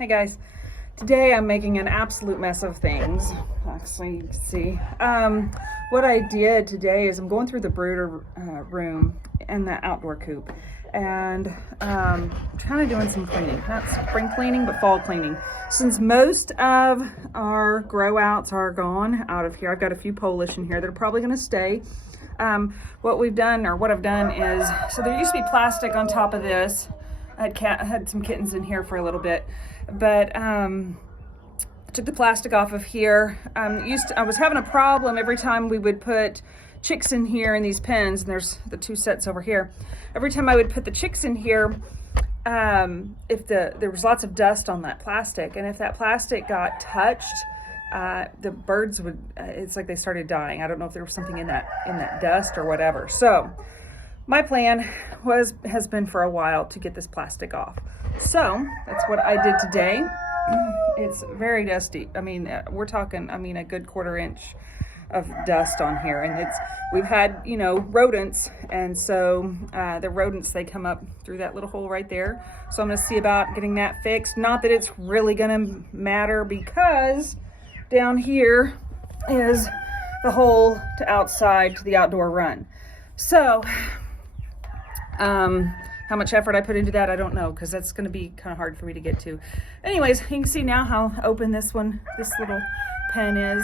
Hey guys, today I'm making an absolute mess of things. Actually, you can see. What I did today is I'm going through the brooder room and the outdoor coop, and kind of doing some cleaning. Not spring cleaning, but fall cleaning. Since most of our grow outs are gone out of here, I've got a few Polish in here that are probably going to stay. What I've done is, so there used to be plastic on top of this. I had some kittens in here for a little bit, but I took the plastic off of here. I was having a problem every time we would put chicks in here in these pens, and there's the two sets over here. Every time I would put the chicks in here, there was lots of dust on that plastic, and if that plastic got touched, the birds would, it's like they started dying. I don't know if there was something in that dust or whatever. So my plan has been for a while to get this plastic off. So that's what I did today. It's very dusty. I mean, we're talking, a good 1/4 inch of dust on here. And we've had, rodents. And so the rodents, they come up through that little hole right there. So I'm going to see about getting that fixed. Not that it's really going to matter, because down here is the hole to outside to the outdoor run. So how much effort I put into that, I don't know, because that's going to be kind of hard for me to get to. Anyways, you can see now how open this little pen is.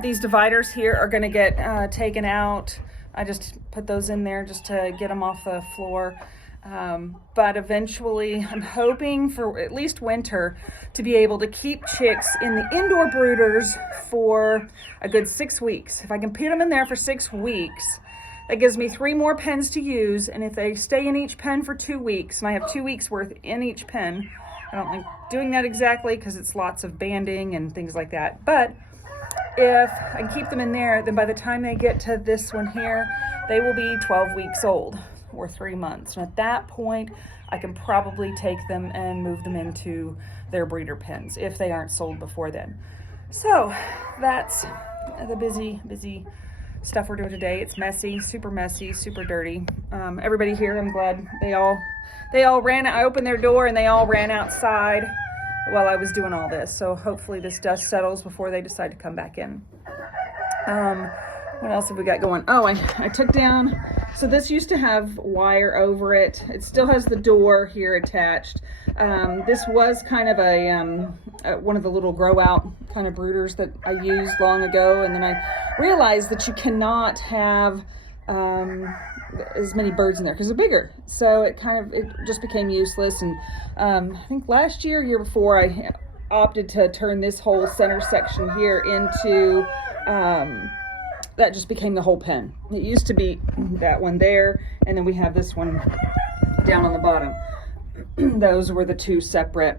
These dividers here are going to get taken out. I just put those in there just to get them off the floor. But eventually I'm hoping for at least winter to be able to keep chicks in the indoor brooders for a good 6 weeks. If I can put them in there for 6 weeks, that gives me 3 more pens to use, and if they stay in each pen for 2 weeks, and I have 2 weeks worth in each pen, I don't like doing that exactly because it's lots of banding and things like that, but if I can keep them in there, then by the time they get to this one here, they will be 12 weeks old, or 3 months, and at that point, I can probably take them and move them into their breeder pens if they aren't sold before then. So that's the busy stuff we're doing today. It's messy, super dirty. Everybody here, I'm glad they all ran. I opened their door and they all ran outside while I was doing all this. So hopefully this dust settles before they decide to come back in. What else have we got going? Oh, I took down, so this used to have wire over it. It still has the door here attached. This was kind of one of the little grow out kind of brooders that I used long ago, and then I realized that you cannot have as many birds in there because they're bigger. So it just became useless. And I think last year before, I opted to turn this whole center section here into that just became the whole pen. It used to be that one there, and then we have this one down on the bottom. Those were the 2 separate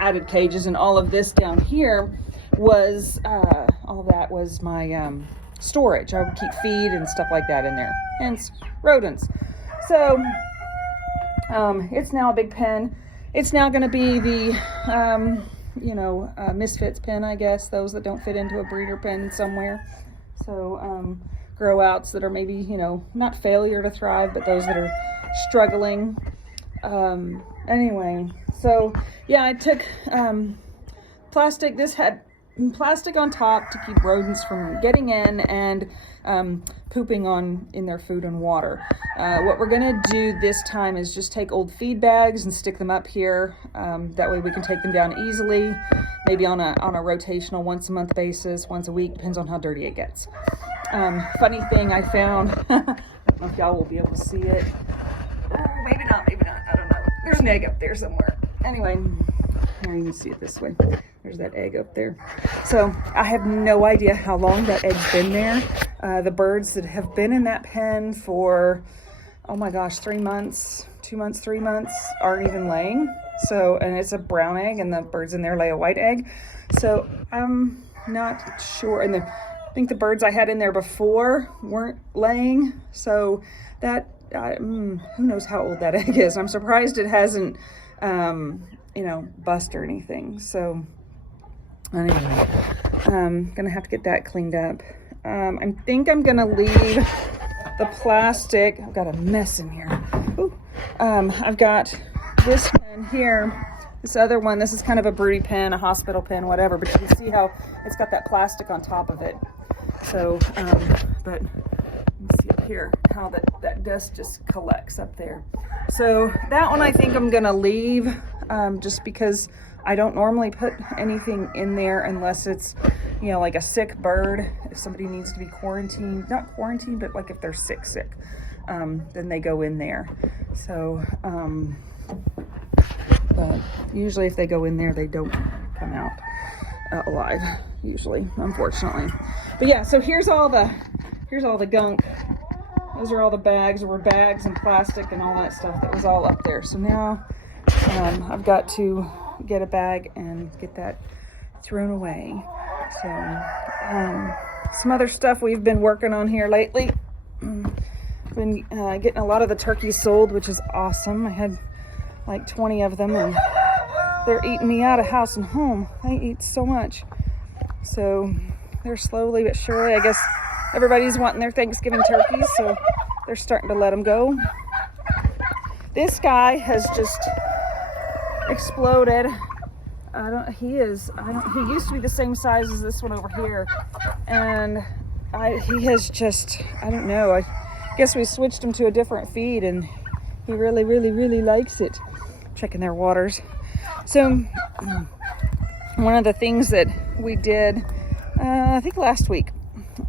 added cages, and all of this down here was all that was my storage. I would keep feed and stuff like that in there, hence rodents. So it's now a big pen. It's now going to be the misfits pen, I guess, those that don't fit into a breeder pen somewhere. So grow outs that are maybe, not failure to thrive, but those that are struggling. Anyway, so yeah, I took plastic. This had plastic on top to keep rodents from getting in and pooping in their food and water. What we're gonna do this time is just take old feed bags and stick them up here. That way we can take them down easily, maybe on a rotational once a month basis, once a week, depends on how dirty it gets. Funny thing I found, I don't know if y'all will be able to see it. Oh, maybe not, I don't know. There's an egg up there somewhere. Anyway, here you can see it this way. There's that egg up there. So I have no idea how long that egg's been there. The birds that have been in that pen for, oh my gosh, 3 months, 2 months, 3 months aren't even laying. So, and it's a brown egg, and the birds in there lay a white egg. So I'm not sure. And I think the birds I had in there before weren't laying. So that, who knows how old that egg is. I'm surprised it hasn't, bust or anything. So anyway, I'm gonna have to get that cleaned up. I think I'm gonna leave the plastic. I've got a mess in here. Ooh. I've got this pen here This other one, this is kind of a broody pen, a hospital pen, whatever, but you can see how it's got that plastic on top of it. So, but you can see up here how that dust just collects up there. So that one I think I'm gonna leave, just because I don't normally put anything in there unless it's, you know, like a sick bird. If somebody needs to be quarantined, not quarantined, but like if they're sick, then they go in there. So, but usually if they go in there, they don't come out alive, usually, unfortunately. But yeah, so here's all the gunk. Those are all the bags. There were bags and plastic and all that stuff that was all up there. So now I've got to get a bag and get that thrown away. So some other stuff we've been working on here lately. Been getting a lot of the turkeys sold, which is awesome. I had like 20 of them, and they're eating me out of house and home. They eat so much. So they're slowly but surely, I guess everybody's wanting their Thanksgiving turkeys, so they're starting to let them go. This guy has just exploded. He used to be the same size as this one over here, and he has just, I don't know, I guess we switched him to a different feed, and he really, really, really likes it. Checking their waters. So one of the things that we did, I think last week,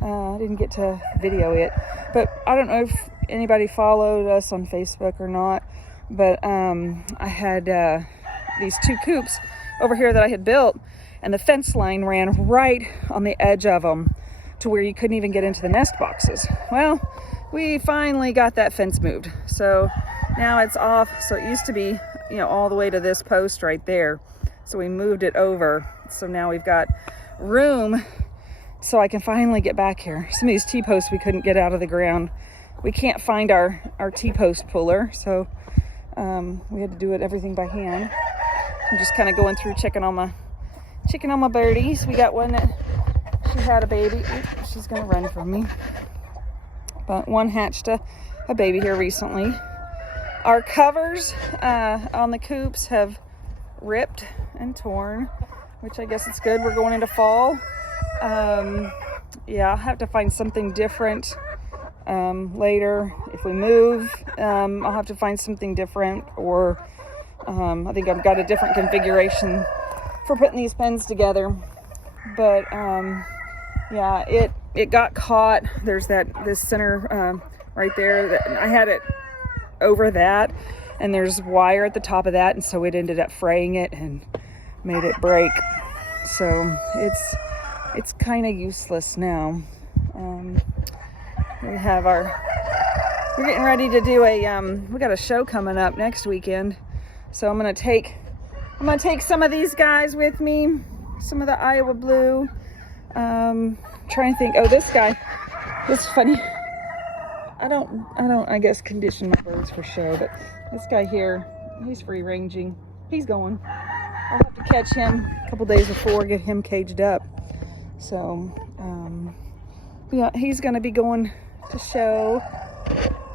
I didn't get to video it, but I don't know if anybody followed us on Facebook or not, but I had these 2 coops over here that I had built, and the fence line ran right on the edge of them to where you couldn't even get into the nest boxes. Well, we finally got that fence moved, so now it's off. So it used to be, you know, all the way to this post right there, so we moved it over, so now we've got room so I can finally get back here. Some of these T-posts we couldn't get out of the ground. We can't find our T-post puller, so we had to do everything by hand. I'm just kind of going through checking on my birdies. We got one that she had a baby. Oops, she's gonna run from me. But one hatched a baby here recently. Our covers on the coops have ripped and torn, which I guess it's good. We're going into fall. Yeah, I'll have to find something different later. If we move, I'll have to find something different, or I think I've got a different configuration for putting these pens together. But yeah, it got caught. There's this center right there that I had it over that, and there's wire at the top of that, and so it ended up fraying it and made it break. So it's kind of useless now. We're getting ready to do we got a show coming up next weekend, so I'm gonna take some of these guys with me, some of the Iowa blue. Trying to think. Oh, this guy, it's funny. I don't I guess condition my birds for show, but this guy here, he's free ranging. He's going. I'll have to catch him a couple days before, get him caged up. So yeah, he's gonna be going to show.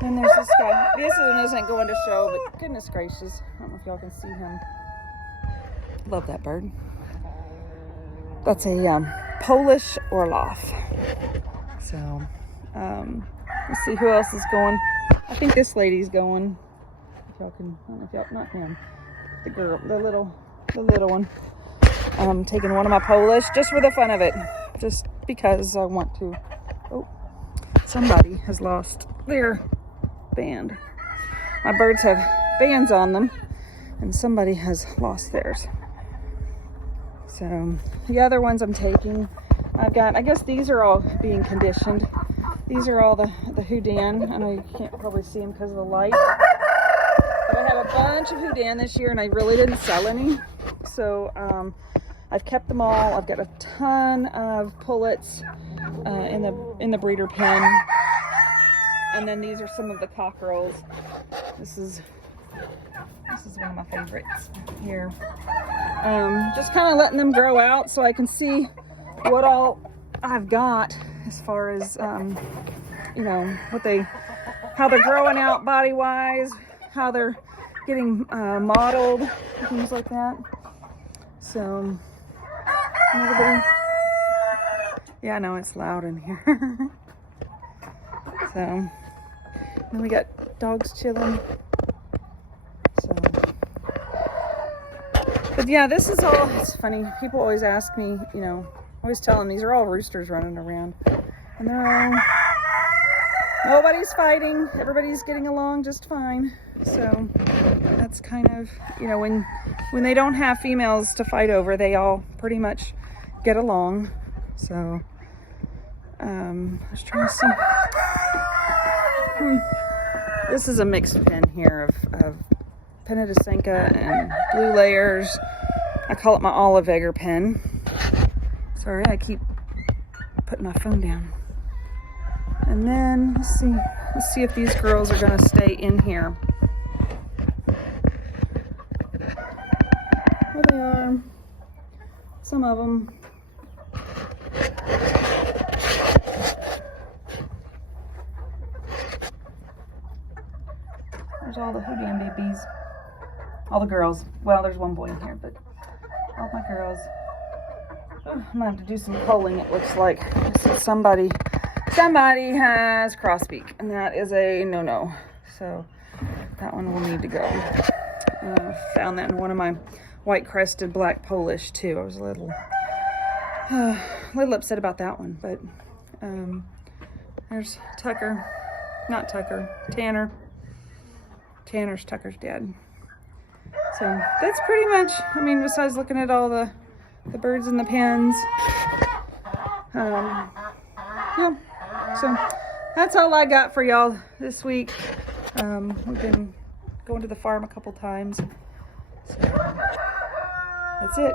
Then there's this guy. This one isn't going to show, but goodness gracious, I don't know if y'all can see him. Love that bird. That's a Polish Orloff. So let's see who else is going. I think this lady's going. If y'all can, I don't know if y'all, not him, the girl, the little one. I'm taking one of my Polish just for the fun of it, just because I want to. Oh, somebody has lost their band. My birds have bands on them, and somebody has lost theirs. So the other ones I'm taking, I've got, I guess these are all being conditioned. These are all the Houdan. I know you can't probably see them because of the light. But I have a bunch of Houdan this year, and I really didn't sell any. So I've kept them all. I've got a ton of pullets in the breeder pen. And then these are some of the cockerels. This is one of my favorites here. Just kind of letting them grow out so I can see what all I've got as far as you know, how they're growing out body wise, how they're getting modeled, things like that. So everybody, yeah, I know it's loud in here. So then we got dogs chilling. So, but yeah, this is all, it's funny. People always ask me, you know, always tell them these are all roosters running around. And they're all, nobody's fighting. Everybody's getting along just fine. So that's kind of, you know, when they don't have females to fight over, they all pretty much get along. So I was trying to see. This is a mixed pen here of Penedisenka and blue layers. I call it my olive egger pen. Sorry, I keep putting my phone down. And then let's see if these girls are gonna stay in here. There they are. Some of them. There's all the Houdin babies. All the girls. Well, there's one boy in here, but all my girls. Ooh, I'm gonna have to do some culling, it looks like. So somebody has crossbeak, and that is a no-no. So that one will need to go. Found that in one of my white-crested black Polish too. I was a little upset about that one, but there's Tucker, not Tucker, Tanner. Tanner's Tucker's dad. So that's pretty much, I mean, besides looking at all the birds in the pens. Yeah, so that's all I got for y'all this week. We've been going to the farm a couple times. So that's it.